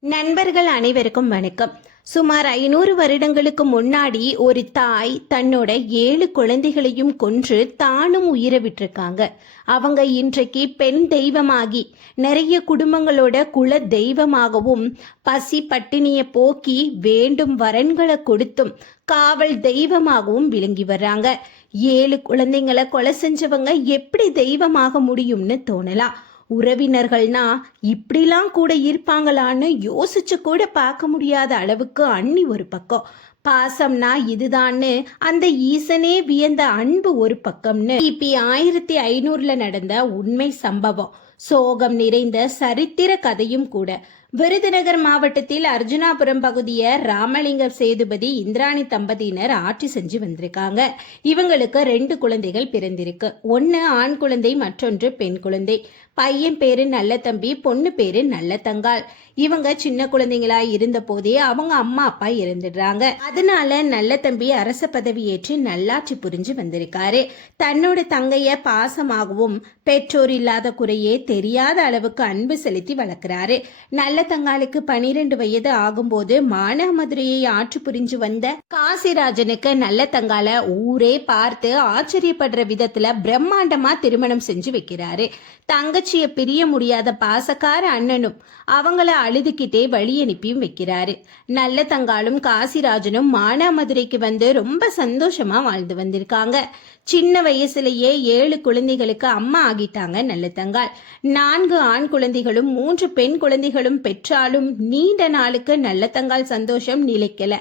நண்பர்கள் அனைவருக்கும் வணக்கம். சுமார் ஐநூறு வருடங்களுக்கு முன்னாடி ஒரு தாய் தன்னோட ஏழு குழந்தைகளையும் கொன்று தானும் உயிரை விட்டுருக்காங்க. அவங்க இன்றைக்கு பெண் தெய்வமாகி நிறைய குடும்பங்களோட குல தெய்வமாகவும் பசி பட்டினியை போக்கி வேண்டும் வரன்களை கொடுத்தும் காவல் தெய்வமாகவும் விளங்கி வர்றாங்க. ஏழு குழந்தைங்களை கொலை செஞ்சவங்க எப்படி தெய்வமாக முடியும்னு தோணலாம். உறவினர்கள்னா இப்படிலாம் கூட இருப்பாங்களான்னு யோசிச்சு கூட பார்க்க முடியாத அளவுக்கு அண்ணி ஒரு பக்கம். பாசம்னா இதுதான்னு அந்த ஈசனே வியந்த அன்பு ஒரு பக்கம்னு. கிபி ஆயிரத்தி ஐநூறுல நடந்த உண்மை சம்பவம் சோகம் நிறைந்த சரித்திர கதையும் கூட. விருதுநகர் மாவட்டத்தில் அர்ஜுனாபுரம் பகுதியை ராமலிங்கம் சேதுபதி இந்திராணி தம்பதியினர் ஆட்சி செஞ்சு வந்திருக்காங்க. இவங்களுக்கு ரெண்டு குழந்தைகள் பிறந்திருக்கு. ஒன்னு ஆண் குழந்தை மற்றொன்று பெண் குழந்தை. பையன் பேரு நல்ல தம்பி பொண்ணு பேரு நல்ல தங்காள். இவங்க சின்ன குழந்தைங்களா இருந்த போதே அவங்க அம்மா அப்பா இருந்துடுறாங்க அதனால நல்ல தம்பி அரச பதவி ஏற்று நல்லாட்சி புரிஞ்சு வந்திருக்காரு. தன்னோட தங்கைய பாசமாகவும் பெற்றோர் இல்லாத குறையே தெரியாத அளவுக்கு அன்பு செலுத்தி வளர்க்கிறாரு. நல்ல தங்காளுக்கு பனிரெண்டு வயது ஆகும்போது மானாமதுரையை ஆட்சி புரிஞ்சு வந்த காசிராஜனுக்கு நல்ல தங்கால ஊரே பார்த்து ஆச்சரியப்படுற விதத்துல பிரம்மாண்டமா திருமணம் செஞ்சு வைக்கிறாரு. தங்கச்சி தங்கச்சிய பிரிய முடியாத பாசக்கார அண்ணனும் அவங்கள அழுதுகிட்டே வழி அனுப்பியும் வைக்கிறாரு. நல்ல தங்காலும் காசிராஜனும் மானாமதுரைக்கு வந்து ரொம்ப சந்தோஷமா வாழ்ந்து வந்திருக்காங்க. சின்ன வயசுலயே ஏழு குழந்தைகளுக்கு அம்மா ஆகிட்டாங்க நல்ல தங்கால் நான்கு ஆண் குழந்தைகளும் மூன்று பெண் குழந்தைகளும் பெற்றாலும் நீண்ட நாளுக்கு நல்ல தங்கால் சந்தோஷம் நிலைக்கல.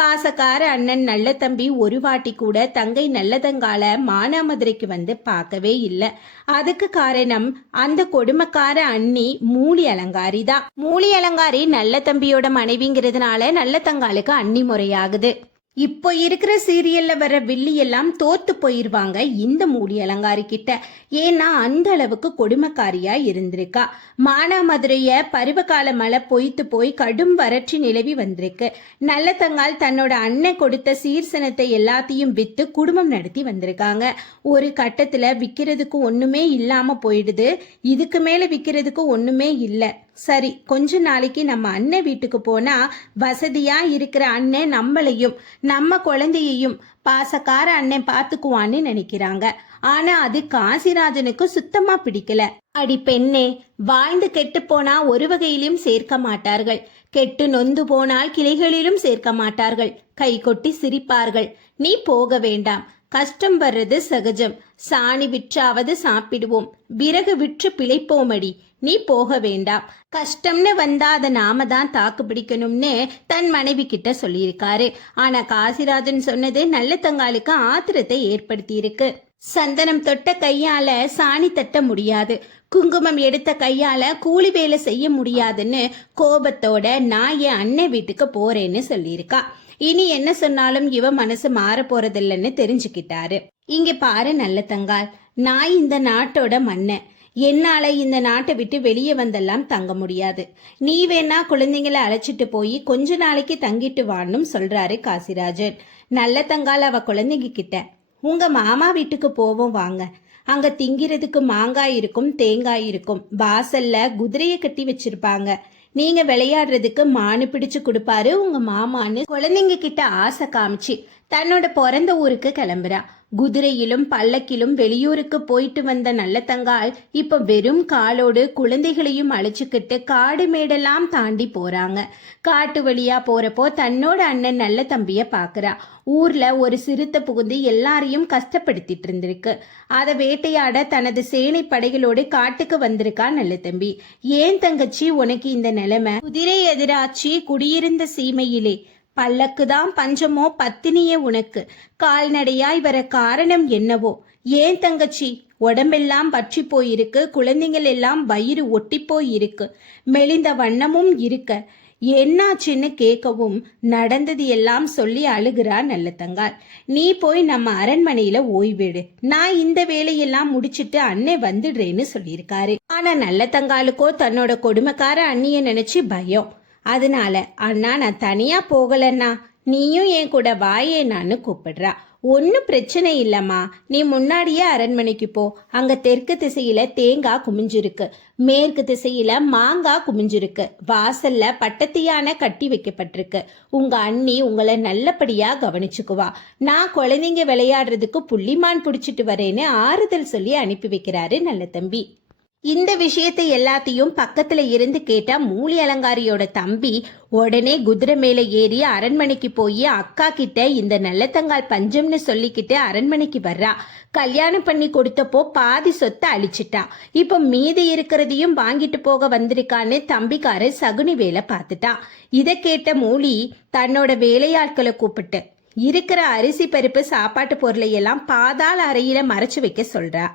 பாசக்கார அண்ணன் நல்ல தம்பி ஒரு வாட்டி கூட தங்கை நல்லதங்கால மானாமதுரைக்கு வந்து பார்க்கவே இல்லை. அதுக்கு காரணம் அந்த கொடுமைக்கார அண்ணி மூலி அலங்காரி தான் மூலி அலங்காரி நல்ல தம்பியோட மனைவிங்கிறதுனால நல்ல தங்காலுக்கு அண்ணி முறையாகுது. இப்போ இருக்கிற சீரியல்ல வர வில்லி எல்லாம் தோத்து போயிருவாங்க இந்த மூடி அலங்காரி கிட்ட ஏன்னா அந்த அளவுக்கு கொடுமைக்காரியா இருந்திருக்கா. மானாமதுரைய பருவகால மழை பொய்த்து போய் கடும் வறட்சி நிலவி வந்திருக்கு. நல்ல தங்கால் தன்னோட அண்ணன் கொடுத்த சீர்சனத்தை எல்லாத்தையும் வித்து குடும்பம் நடத்தி வந்திருக்காங்க. ஒரு கட்டத்துல விக்கிறதுக்கு ஒண்ணுமே இல்லாம போயிடுது. இதுக்கு மேல விக்கிறதுக்கு ஒண்ணுமே இல்லை. சரி கொஞ்ச நாளைக்கு நம்ம அண்ணன் வீட்டுக்கு போனா வசதியா இருக்கிற அண்ணன் நம்மளையும் நம்ம குழந்தையையும் பாசக்கார அண்ணன் பார்த்துக்குவான்னு நினைக்கிறாங்க. ஆனா அது காசிராஜனுக்கு சுத்தமா பிடிக்கல. அடி பெண்ணே வாழ்ந்து கெட்டு போனா ஒரு வகையிலும் சேர்க்க மாட்டார்கள். கெட்டு நொந்து போனால் கிளைகளிலும் சேர்க்க மாட்டார்கள். கை கொட்டி சிரிப்பார்கள். நீ போக வேண்டாம். கஷ்டம் வர்றது சகஜம். சாணி விற்றாவது சாப்பிடுவோம். விறகு விற்று பிழைப்போமடி. நீ போக வேண்டாம். கஷ்டம்னு வந்தா அதை நாம தான் தாக்கு பிடிக்கணும்னு தன் மனைவி கிட்ட சொல்லியிருக்காரு. ஆனா காசிராஜன் சொன்னது நல்ல தங்காலுக்கு ஆத்திரத்தை ஏற்படுத்தி இருக்கு சந்தனம் தொட்ட கையால சாணி தட்ட முடியாது. குங்குமம் எடுத்த கையால கூலி வேலை செய்ய முடியாதுன்னு கோபத்தோட நான் என் அண்ணன் வீட்டுக்கு போறேன்னு சொல்லியிருக்கா. இனி என்ன சொன்னாலும் இவ மனசு மாற போறதில்லைன்னு தெரிஞ்சுக்கிட்டாரு. இங்க பாரு நல்ல தங்கால் நான் இந்த நாட்டோட மன்னன் என்னால இந்த நாட்டை விட்டு வெளியே வந்தெல்லாம் தங்க முடியாது. நீ வேணா குழந்தைங்களை அழைச்சிட்டு போய் கொஞ்ச நாளைக்கு தங்கிட்டு வான்னும் சொல்றாரு காசிராஜன். நல்ல தங்கால் அவ குழந்தைங்க கிட்ட உங்க மாமா வீட்டுக்கு போவோம் வாங்க. அங்க திங்கிறதுக்கு மாங்காய் இருக்கும் தேங்காய் இருக்கும். வாசல்ல குதிரையை கட்டி வச்சிருப்பாங்க. நீங்க விளையாடுறதுக்கு மானு பிடிச்சு கொடுப்பாரு. உங்க மாமான்னு குழந்தைங்க கிட்ட ஆசை காமிச்சு தன்னோட பிறந்த ஊருக்கு கிளம்புறா. குதிரையிலும் பல்லக்கிலும் வெளியூருக்கு போயிட்டு வந்த நல்லத்தங்கால் இப்போ இப்ப வெறும் காலோடு குழந்தைகளையும் அழைச்சிக்கிட்டு காடு மேடெல்லாம் தாண்டி போறாங்க. காட்டு வழியா போறப்போ தன்னோட அண்ணன் நல்ல தம்பிய பாக்குறா. ஊர்ல ஒரு சிறுத்தை புகுந்து எல்லாரையும் கஷ்டப்படுத்திட்டு இருந்திருக்கு. அதை வேட்டையாட தனது சேனை படைகளோடு காட்டுக்கு வந்திருக்கா நல்ல தம்பி. ஏன் தங்கச்சி உனக்கு இந்த நிலைமை? குதிரை எதிராச்சி குடியிருந்த சீமையிலே பல்லக்குதான் பஞ்சமோ பத்தினியே உனக்கு. கால்நடையாய் வர காரணம் என்னவோ? ஏன் தங்கச்சி? உடம்பெல்லாம் பற்றி போயிருக்கு குழந்தைகள் எல்லாம் வயிறு ஒட்டி போயிருக்கு. மெலிந்த வண்ணமும் இருக்க. என்னாச்சுன்னு கேட்கவும் நடந்தது எல்லாம் சொல்லி அழுகிறா நல்ல தங்கால் நீ போய் நம்ம அரண்மனையில ஓய்விடு. நான் இந்த வேலையெல்லாம் முடிச்சிட்டு அண்ணே வந்துடுறேன்னு சொல்லியிருக்காரு. ஆனா நல்ல தங்காலுக்கோ தன்னோட கொடுமைக்கார அண்ணிய நினைச்சு பயம். அதனால அண்ணா நான் தனியா போகலண்ணா. நீயும் என் கூட வாயேனான்னு கூப்பிடுறா. ஒன்றும் பிரச்சனை இல்லைம்மா. நீ முன்னாடியே அரண்மனைக்கு போ. அங்கே தெற்கு திசையில் தேங்காய் குமிஞ்சிருக்கு. மேற்கு திசையில் மாங்காய் குமிஞ்சிருக்கு. வாசல்ல பட்டத்தியான கட்டி வைக்கப்பட்டிருக்கு. உங்கள் அண்ணி உங்களை நல்லபடியாக கவனிச்சுக்குவா. நான் குழந்தைங்க விளையாடுறதுக்கு புள்ளிமான் பிடிச்சிட்டு வரேன்னு ஆறுதல் சொல்லி அனுப்பி வைக்கிறாரு நல்ல தம்பி. இந்த விஷயத்தை எல்லாத்தையும் பக்கத்துல இருந்து கேட்ட மூலி அலங்காரியோட தம்பி உடனே குதிரை மேல ஏறி அரண்மனைக்கு போய் அக்கா கிட்ட இந்த நல்லத்தங்கால் பஞ்சம்னு சொல்லிக்கிட்டு அரண்மனைக்கு வர்றா. கல்யாணம் பண்ணி கொடுத்தப்போ பாதி சொத்தை அழிச்சிட்டா. இப்போ மீதி இருக்கிறதையும் வாங்கிட்டு போக வந்திருக்கான்னு தம்பிக்காரர் சகுனி வேலை பார்த்துட்டான் இதை கேட்ட மூலி தன்னோட வேலையாட்களை கூப்பிட்டு இருக்கிற அரிசி பருப்பு சாப்பாட்டு பொருளை எல்லாம் பாதாள அறையில மறைச்சு வைக்க சொல்றா.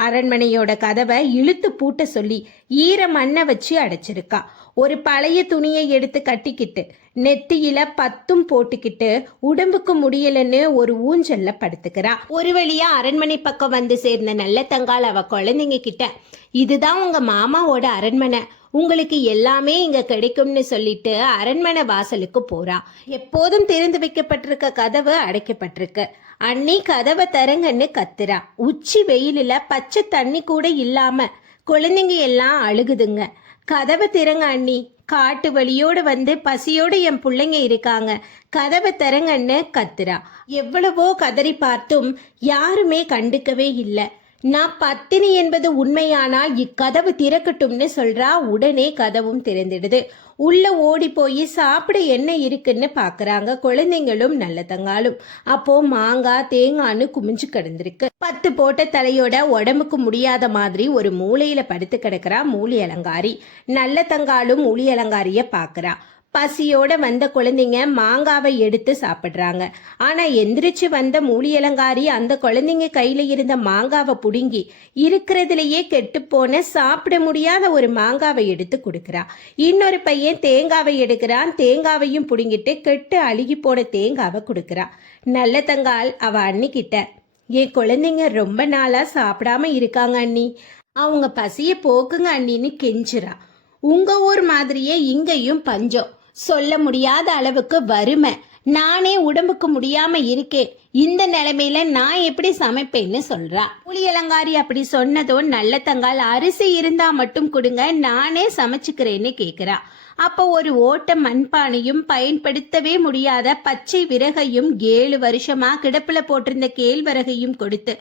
அரண்மனையோட கதவை இழுத்து பூட்ட சொல்லி ஈர மண்ணை வச்சு அடைச்சிருக்கா. ஒரு பழைய துணியை எடுத்து கட்டிக்கிட்டு நெத்தியில பத்தும் போட்டுக்கிட்டு உடம்புக்கு முடியலன்னு ஒரு ஊஞ்சல்ல படுத்துக்கிறா. ஒரு வழியா அரண்மனை பக்கம் வந்து சேர்ந்த நல்ல தங்கால் அவ குழந்தைங்க கிட்ட இதுதான் உங்க மாமாவோட அரண்மனை. உங்களுக்கு எல்லாமே இங்க கிடைக்கும்னு சொல்லிட்டு அரண்மனை வாசலுக்கு போறா. எப்போதும் திறந்து வைக்கப்பட்டிருக்க கதவு அடைக்கப்பட்டிருக்கு. அண்ணி கதவை தரங்கன்னு கத்துறா. உச்சி வெயிலில் பச்சை தண்ணி கூட இல்லாம குழந்தைங்க எல்லாம் அழுகுதுங்க. கதவை திறங்க அண்ணி. காட்டு வழியோடு வந்து பசியோடு என் பிள்ளைங்க இருக்காங்க. கதவை திறங்கன்னு கத்துறா. எவ்வளவோ கதறி பார்த்தும் யாருமே கண்டுக்கவே இல்லை. நான் பத்தினி என்பது உண்மையானால் இக்கதவு திறக்கட்டும்னு சொல்றா. உடனே கதவும் திறந்துடுது. உள்ள ஓடி போய் சாப்பிட என்ன இருக்குன்னு பாக்குறாங்க. குழந்தைங்களும் நல்லதங்காலும் அப்போ மாங்காய் தேங்காய்னு குமிஞ்சு கிடந்திருக்கு. பத்து போட்ட தலையோட உடம்புக்கு முடியாத மாதிரி ஒரு மூளையில படுத்து கிடக்குறா மூலி அலங்காரி. நல்ல தங்காலும் மூலி அலங்காரிய பாக்குறா. பசியோட வந்த குழந்தைங்க மாங்காவை எடுத்து சாப்பிட்றாங்க. ஆனா எந்திரிச்சு வந்த மூலியலங்காரி அந்த குழந்தைங்க கையில இருந்த மாங்காவை புடுங்கி இருக்கிறதுலயே கெட்டுப்போன சாப்பிட முடியாத ஒரு மாங்காவை எடுத்து கொடுக்கறா. இன்னொரு பையன் தேங்காவை எடுக்கிறான். தேங்காவையும் புடுங்கிட்டு கெட்டு அழுகி போன தேங்காவை கொடுக்கறா. நல்ல தங்கால் அவ அண்ணிக்கிட்ட என் குழந்தைங்க ரொம்ப நாளா சாப்பிடாம இருக்காங்க அண்ணி. அவங்க பசியை போக்குங்க அண்ணின்னு கெஞ்சுறா. உங்க ஊர் மாதிரியே இங்கேயும் பஞ்சம். சொல்ல முடியாத அளவுக்கு வறுமை. நானே உடம்புக்கு முடியாம இருக்கேன். இந்த நிலைமையில நான் எப்படி சமைப்பேன்னு சொல்றா. புளியலங்காரி அப்படி சொன்னதோ நல்ல தங்கால் அரிசி இருந்தா மட்டும் கொடுங்க நானே சமைச்சுக்கிறேன்னு கேக்குறா. அப்போ ஒரு ஓட்ட மண்பானையும் பயன்படுத்தவே முடியாத பச்சை விறகையும் ஏழு வருஷமா கிடப்புல போட்டிருந்த கேழ்வரகையும் கொடுத்து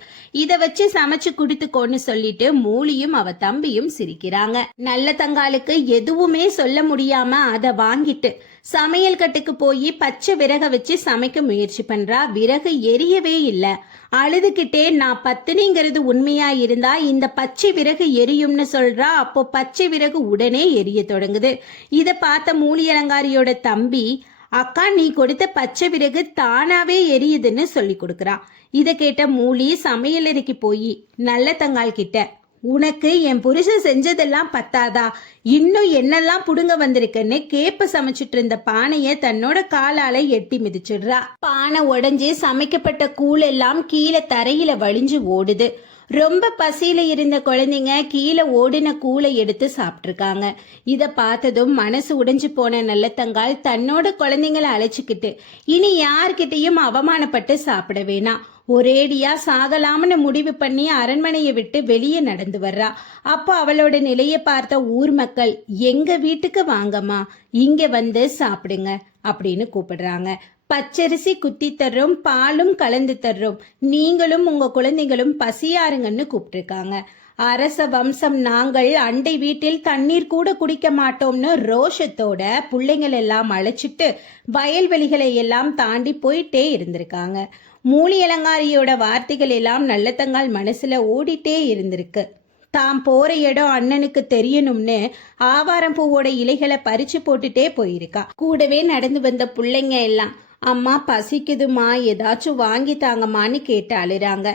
இதை வச்சு சமைச்சு கொடுத்துக்கோன்னு சொல்லிட்டு மூலியும் அவ தம்பியும் சிரிக்கிறாங்க. நல்ல தங்காலுக்கு எதுவுமே சொல்ல முடியாம அதை வாங்கிட்டு சமையல் கட்டுக்கு போய் பச்சை விறக வச்சு சமைக்க முயற்சி பண்றா. விறகு எரியவே இல்லை. அழுதுகிட்டே நான் பத்தினிங்கிறது உண்மையா இருந்தா இந்த பச்சை விறகு எரியும்னு சொல்றா அப்போ பச்சை விறகு உடனே எரிய தொடங்குது. இதை பார்த்த மூலியலங்காரியோட தம்பி அக்கா நீ கொடுத்த பச்சை விறகு தானாவே எரியுதுன்னு சொல்லி கொடுக்குறா. இதை கேட்ட மூலி சமையலறைக்கு போய் நல்ல தங்கால் கிட்ட உனக்கு என் புருஷன் செஞ்சதெல்லாம் பத்தாதா? இன்னும் என்னெல்லாம் புடுங்க வந்திருக்குன்னு கேப்ப சமைச்சிட்டு இருந்த பானைய தன்னோட காலால எட்டி மிதிச்சிடுறா. பானை உடஞ்சி சமைக்கப்பட்ட கூழ் எல்லாம் கீழே தரையில வழிஞ்சு ஓடுது. ரொம்ப பசியில இருந்த குழந்தைங்க கீழே ஓடின கூளை எடுத்து சாப்பிட்ருக்காங்க இதை பார்த்ததும் மனசு உடைஞ்சு போன நல்லத்தங்கால் தன்னோட குழந்தைங்களை அழைச்சிக்கிட்டு இனி யார்கிட்டையும் அவமானப்பட்டு சாப்பிட வேணாம். ஒரேடியா சாகலாம்னு முடிவு பண்ணி அரண்மனையை விட்டு வெளியே நடந்து வர்றா. அப்போ அவளோட நிலையை பார்த்த ஊர் மக்கள் எங்க வீட்டுக்கு வாங்கம்மா? இங்க வந்து சாப்பிடுங்க அப்படின்னு கூப்பிடுறாங்க. பச்சரிசி குத்தி தர்றோம் பாலும் கலந்து தர்றோம். நீங்களும் உங்க குழந்தைகளும் பசியாருங்கன்னு கூப்பிட்டுருக்காங்க. அரச வம்சம் நாங்கள் அண்டை வீட்டில் தண்ணீர் கூட குடிக்க மாட்டோம்னு ரோஷத்தோட பிள்ளைங்கள் எல்லாம் அழைச்சிட்டு வயல்வெளிகளை எல்லாம் தாண்டி போயிட்டே இருந்திருக்காங்க. மூலி அலங்காரியோட வார்த்தைகள் எல்லாம் நல்லத்தங்கால் மனசுல ஓடிட்டே இருந்திருக்கு. தாம் போற இடம் அண்ணனுக்கு தெரியணும்னு ஆவாரம் பூவோட இலைகளை பறிச்சு போட்டுட்டே போயிருக்கா. கூடவே நடந்து வந்த பிள்ளைங்க எல்லாம் அம்மா பசிக்குதுமா ஏதாச்சும் வாங்கி தாங்கம்மான்னு கேட்டு அழுறாங்க.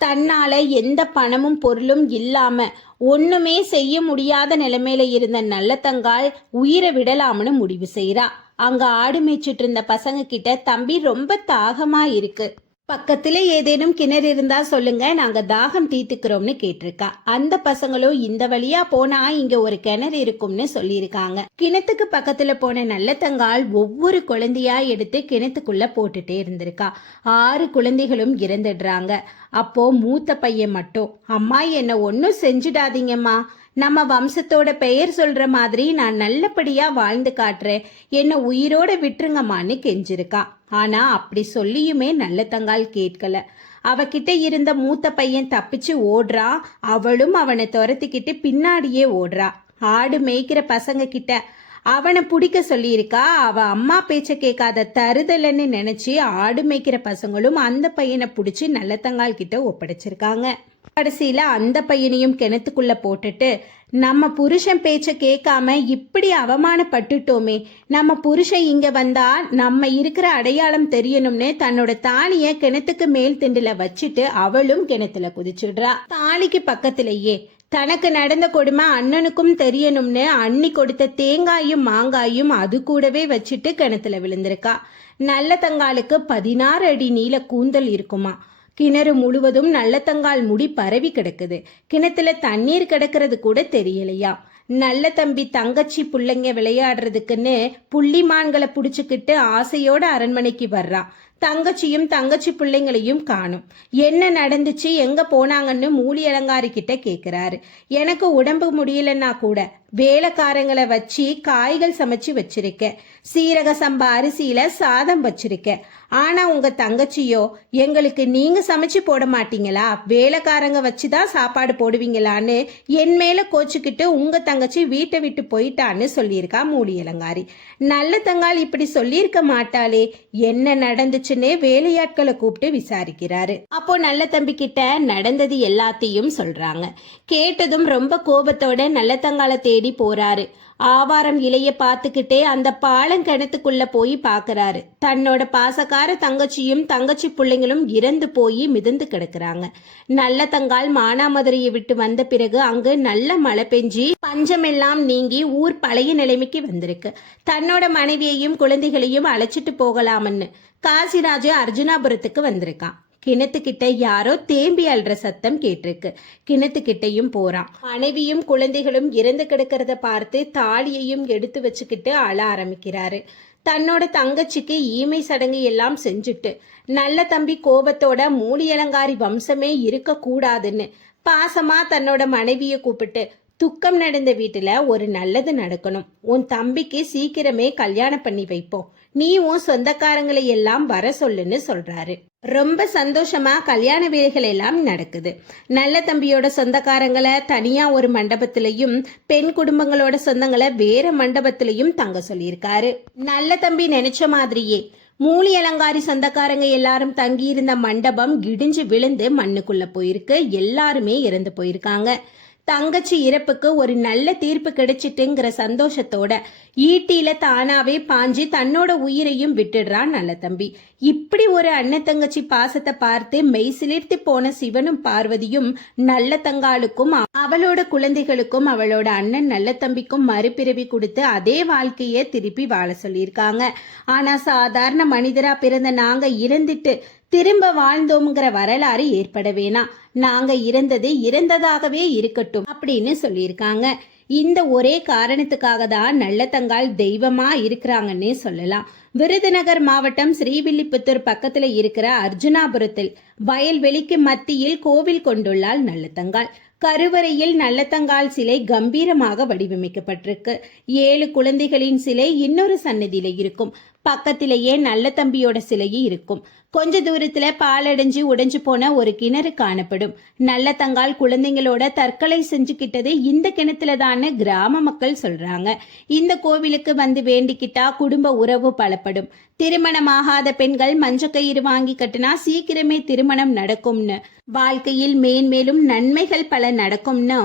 தன்னால எந்த பணமும் பொருளும் இல்லாம ஒண்ணுமே செய்ய முடியாத நிலைமையில இருந்த நல்லத்தங்கால் உயிரை விடலாம்னு முடிவு செய்றா. அங்க ஆடு மேய்ச்சிட்டு இருந்த பசங்க கிட்ட தம்பி ரொம்ப தாகமா இருக்கு. பக்கத்துல ஏதேனும் கிணறு இருந்தா சொல்லுங்க நாங்க தாகம் தீர்த்துக்கிறோம்னு கேட்டிருக்கா. அந்த பசங்களும் இந்த வழியா போனா இங்க ஒரு கிணறு இருக்கும்னு சொல்லியிருக்காங்க. கிணத்துக்கு பக்கத்துல போன நல்லத்தங்கால் ஒவ்வொரு குழந்தையா எடுத்து கிணத்துக்குள்ள போட்டுட்டே இருந்திருக்கா. ஆறு குழந்தைகளும் இறந்துடுறாங்க. அப்போ மூத்த பையன் மட்டும் அம்மா என்ன ஒன்னும் செஞ்சிடாதீங்கம்மா. நம்ம வம்சத்தோட பெயர் சொல்ற மாதிரி நான் நல்லபடியா வாழ்ந்து காட்டுறேன். என்ன உயிரோட விட்டுருங்கம்மான்னு கெஞ்சிருக்கா. ஆனா அப்படி சொல்லியுமே நல்ல தங்கால் கேட்கல. அவகிட்ட இருந்த மூத்த பையன் தப்பிச்சு ஓடுறா. அவளும் அவனை துரத்திக்கிட்டு பின்னாடியே ஓடுறா. ஆடு மேய்க்கிற பசங்க கிட்ட அவனை பிடிக்க சொல்லியிருக்கா. அவ அம்மா பேச்ச கேட்காத தருதலன்னு நினைச்சு ஆடு மேய்க்கிற பசங்களும் அந்த பையனை பிடிச்சி நல்லத்தங்கால் கிட்ட ஒப்படைச்சிருக்காங்க. கடைசியில அந்த பையனையும் கிணத்துக்குள்ள போட்டுட்டு நம்ம புருஷன் பேச்ச கேட்காம இப்படி அவமானப்பட்டுட்டோமே நம்ம புருஷன் இங்க வந்தா நம்ம இருக்கிற அடையாளம் தெரியணும்னு தன்னோட தாலிய கிணத்துக்கு மேல் திண்டுல வச்சுட்டு அவளும் கிணத்துல குதிச்சுடுறா. தாலிக்கு பக்கத்திலேயே தனக்கு நடந்த கொடுமை அண்ணனுக்கும் தெரியணும்னு அண்ணி கொடுத்த தேங்காயும் மாங்காயும் அது கூடவே வச்சுட்டு கிணத்துல விழுந்திருக்கா. நல்ல தங்காலுக்கு பதினாறு அடி நீள கூந்தல் இருக்குமா. கிணறு முழுவதும் நல்லத்தங்கால் முடி பரவி கிடக்குது. கிணத்துல தண்ணீர் கிடக்கிறது கூட தெரியலையா? நல்ல தம்பி தங்கச்சி பிள்ளைங்க விளையாடுறதுக்குன்னு புள்ளிமான்களை புடிச்சுக்கிட்டு ஆசையோட அரண்மனைக்கு வர்றான் தங்கச்சியும் தங்கச்சி பிள்ளைங்களையும் காணும். என்ன நடந்துச்சு எங்க போனாங்கன்னு மூலி அலங்காரி கிட்ட கேக்குறாரு. எனக்கு உடம்பு முடியலன்னா கூட வேலைக்காரங்களை வச்சு காய்கள் சமைச்சு வச்சிருக்கேன். சீரக சம்பா அரிசியில சாதம் வச்சிருக்கேன். ஆனா உங்க தங்கச்சியோ எங்களுக்கு நீங்க சமைச்சு போட மாட்டீங்களா? வேலைக்காரங்க வச்சுதான் சாப்பாடு போடுவீங்களான்னு என் மேல கோச்சுக்கிட்டு உங்க தங்கச்சி வீட்டை விட்டு போயிட்டான்னு சொல்லியிருக்கா மூடியலங்காரி நல்ல தங்கால் இப்படி சொல்லியிருக்க மாட்டாளே என்ன நடந்துச்சுன்னே வேலையாட்களை கூப்பிட்டு விசாரிக்கிறாரு. அப்போ நல்ல தம்பி கிட்ட நடந்தது எல்லாத்தையும் சொல்றாங்க. கேட்டதும் ரொம்ப கோபத்தோட நல்ல தங்கால தேடி போறாரு. ஆவாரம் இலைய பார்த்துக்கிட்டே அந்த பாலங்கிணத்துக்குள்ள போய் பார்க்கறாரு. தன்னோட பாசக்கார தங்கச்சியும் தங்கச்சி பிள்ளைங்களும் இறந்து போய் மிதந்து கிடக்குறாங்க. நல்ல தங்கால் மானாமதுரையை விட்டு வந்த பிறகு அங்கு நல்ல மழை பெஞ்சி பஞ்சமெல்லாம் நீங்கி ஊர் பழைய நிலைமைக்கு வந்திருக்கு. தன்னோட மனைவியையும் குழந்தைகளையும் அழைச்சிட்டு போகலாம்னு காசிராஜு அர்ஜுனாபுரத்துக்கு வந்திருக்கான். கிணத்துக்கிட்ட யாரோ தேம்பி அல்ற சத்தம் கேட்டிருக்கு. கிணத்துக்கிட்டையும் போறான். மனைவியும் குழந்தைகளும் இறந்து கிடக்கிறத பார்த்து தாலியையும் எடுத்து வச்சுக்கிட்டு அழ ஆரம்பிக்கிறாரு. தன்னோட தங்கச்சிக்கு ஈமை சடங்கு எல்லாம் செஞ்சுட்டு நல்ல தம்பி கோபத்தோட மூலியலங்காரி வம்சமே இருக்க கூடாதுன்னு பாசமா தன்னோட மனைவியை கூப்பிட்டு துக்கம் நடந்த வீட்டில் ஒரு நல்லது நடக்கணும். உன் தம்பிக்கு சீக்கிரமே கல்யாணம் பண்ணி வைப்போம் நீ உன் சொந்தக்காரங்களை எல்லாம் வர சொல்லுன்னு சொல்றாரு. ரொம்ப சந்தோஷமா கல்யாண வேலைகள் எல்லாம் நடக்குது. நல்ல தம்பியோட சொந்தக்காரங்களை தனியா ஒரு மண்டபத்திலையும் பெண் குடும்பங்களோட சொந்தங்களை வேற மண்டபத்திலையும் தங்க சொல்லியிருக்காரு. நல்ல தம்பி நினைச்ச மாதிரியே மூலி அலங்காரி சொந்தக்காரங்க எல்லாரும் தங்கியிருந்த மண்டபம் இடிஞ்சு விழுந்து மண்ணுக்குள்ள போயிருக்கு. எல்லாருமே இறந்து போயிருக்காங்க. தங்கச்சி இறப்புக்கு ஒரு நல்ல தீர்ப்பு கிடைச்சிட்டுங்கிற சந்தோஷத்தோட ஈட்டியில தானாவே பாஞ்சு தன்னோட உயிரையும் விட்டுடுறான் நல்ல தம்பி இப்படி ஒரு அண்ணன் தங்கச்சி பாசத்தை பார்த்து மெய் சிலிர்த்து போன சிவனும் பார்வதியும் நல்ல தங்காளுக்கும் அவளோட குழந்தைகளுக்கும் அவளோட அண்ணன் நல்ல தம்பிக்கும் மறுபிறவி கொடுத்து அதே வாழ்க்கையே திருப்பி வாழ சொல்லியிருக்காங்க. ஆனா சாதாரண மனிதரா பிறந்த நாங்க இறந்துட்டு திரும்ப வாழ்ந்தோம்ங்கிற வரலாறு ஏற்பட வேணாம் நாங்க இறந்தது இறந்ததாகவே இருக்கட்டும் அப்படின்னு சொல்லியிருக்காங்க. இந்த ஒரே காரணத்துக்காக தான் நல்லத்தங்கால் தெய்வமா இருக்கிறாங்கன்னே சொல்லலாம். விருதுநகர் மாவட்டம் ஸ்ரீவில்லிபுத்தூர் பக்கத்தில் இருக்கிற அர்ஜுனாபுரத்தில் வயல்வெளிக்கு மத்தியில் கோவில் கொண்டுள்ளாள் நல்லத்தங்கால். கருவறையில் நல்லத்தங்கால் சிலை கம்பீரமாக வடிவமைக்கப்பட்டிருக்கு. ஏழு குழந்தைகளின் சிலை இன்னொரு சன்னதியில இருக்கும். பக்கத்திலேயே நல்ல தம்பியோட சிலையும் இருக்கும். கொஞ்ச தூரத்துல பாலடைஞ்சு உடைஞ்சு போன ஒரு கிணறு காணப்படும். நல்ல தங்கால் குழந்தைங்களோட தற்கொலை செஞ்சுக்கிட்டது இந்த கிணத்துல தான்னு கிராம மக்கள் சொல்றாங்க. இந்த கோவிலுக்கு வந்து வேண்டிக்கிட்டா குடும்ப உறவு பலப்படும் திருமணமாகாத பெண்கள் மஞ்சக்கயிறு வாங்கி கட்டினா சீக்கிரமே திருமணம் நடக்கும்னு. வாழ்க்கையில் மேன்மேலும் நன்மைகள் பல நடக்கும்னு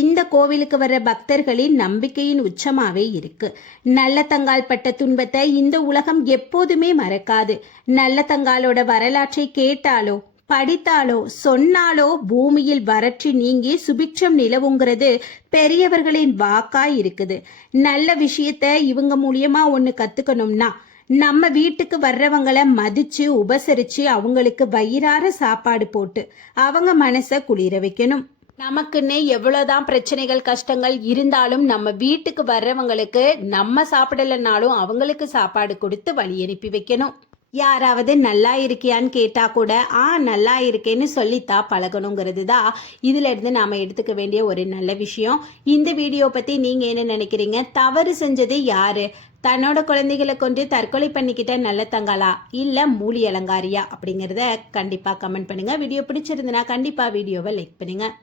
இந்த கோவிலுக்கு வர்ற பக்தர்களின் நம்பிக்கையின் உச்சமாவே இருக்கு. நல்ல தங்கால் பட்ட துன்பத்தை இந்த உலகம் எப்போதுமே மறக்காது. நல்ல தங்காலோட வரலாற்றை கேட்டாலோ படித்தாலோ சொன்னாலோ பூமியில் வறட்சி நீங்கி சுபிக்ஷம் நிலவுங்கிறது பெரியவர்களின் வாக்காய் இருக்குது. நல்ல விஷயத்த இவங்க மூலியமா ஒன்று கத்துக்கணும்னா நம்ம வீட்டுக்கு வர்றவங்களை மதிச்சு உபசரிச்சு அவங்களுக்கு வயிறார சாப்பாடு போட்டு அவங்க மனசை குளிர வைக்கணும். நமக்குன்னு எவ்வளோதான் பிரச்சனைகள் கஷ்டங்கள் இருந்தாலும் நம்ம வீட்டுக்கு வர்றவங்களுக்கு நம்ம சாப்பிடலனாலும் அவங்களுக்கு சாப்பாடு கொடுத்து வழி அனுப்பி வைக்கணும். யாராவது நல்லா இருக்கியான்னு கேட்டா கூட ஆ நல்லா இருக்கேன்னு சொல்லித்தான் பழகணுங்கிறது தான் இதுல இருந்து நாம எடுத்துக்க வேண்டிய ஒரு நல்ல விஷயம். இந்த வீடியோ பத்தி நீங்க என்ன நினைக்கிறீங்க? தவறு செஞ்சது யாரு? தன்னோட குழந்தைகளை கொண்டு தற்கொலை பண்ணிக்கிட்ட நல்ல தங்காளா? இல்லை மூலி அலங்காரியா? அப்படிங்கிறத கண்டிப்பாக கமெண்ட் பண்ணுங்கள் வீடியோ பிடிச்சிருந்தனா கண்டிப்பாக வீடியோவை லைக் பண்ணுங்கள்